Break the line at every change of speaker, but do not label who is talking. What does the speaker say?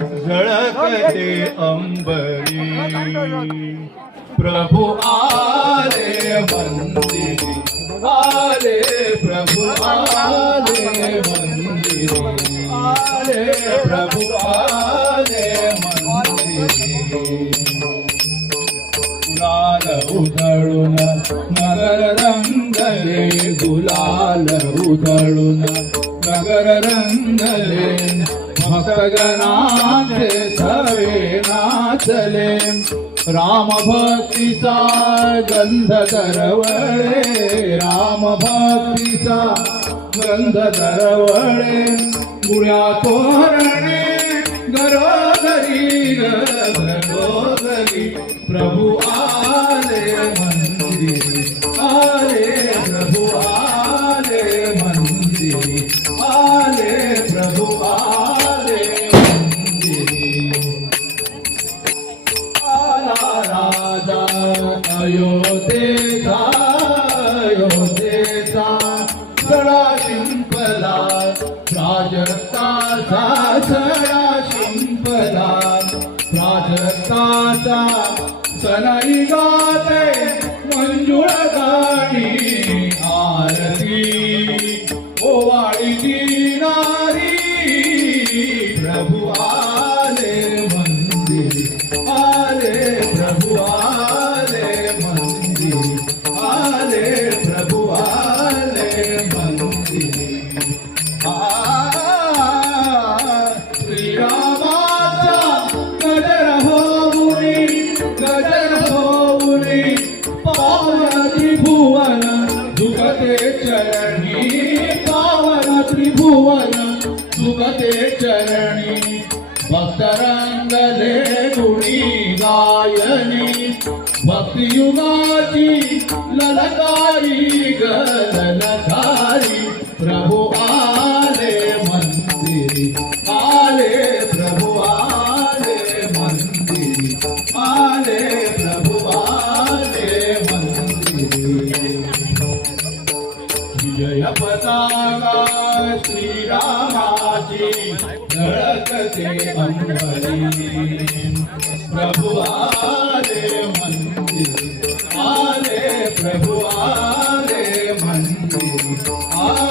झळकते अंबरी. प्रभु आले मंदिरी. आले प्रभु आले मंदिरी. आले प्रभु आले मंदिरी. गुलाल उधळून नगर रंगले गुलाल उधळून नगर रंगले. भक्तगणाचे थवे नाचले. राम भक्तीचा गंध दरवळे. राम भक्तीचा गंध दरवळे. पुण्या तोरणे गरोदरी गरोदरी प्रभु आले मंदिरी आले प्रभु आले मंदिरी आले प्रभू आले राजा अयोध्येचा अयोध्येचा सडा शिंपला. प्राजक्ताचा सडा शिंपला. प्राजक्ताचा सनई गाते मंजुळ गाणी. आरती ओवाळी नारी प्रभु त्रिभुवन सुगते चरणी भक्तरंगले गुणी गायनी भक्तियुगाची ललकारी गलधारी प्रभु आले मंदिरी आले प्रभु आले मंदिरी आले प्रभु आले मंदिरी. विजय पताका श्रीरामाची धडकते अंबरी प्रभु आले मंदिर आले प्रभु आले मंदिर आले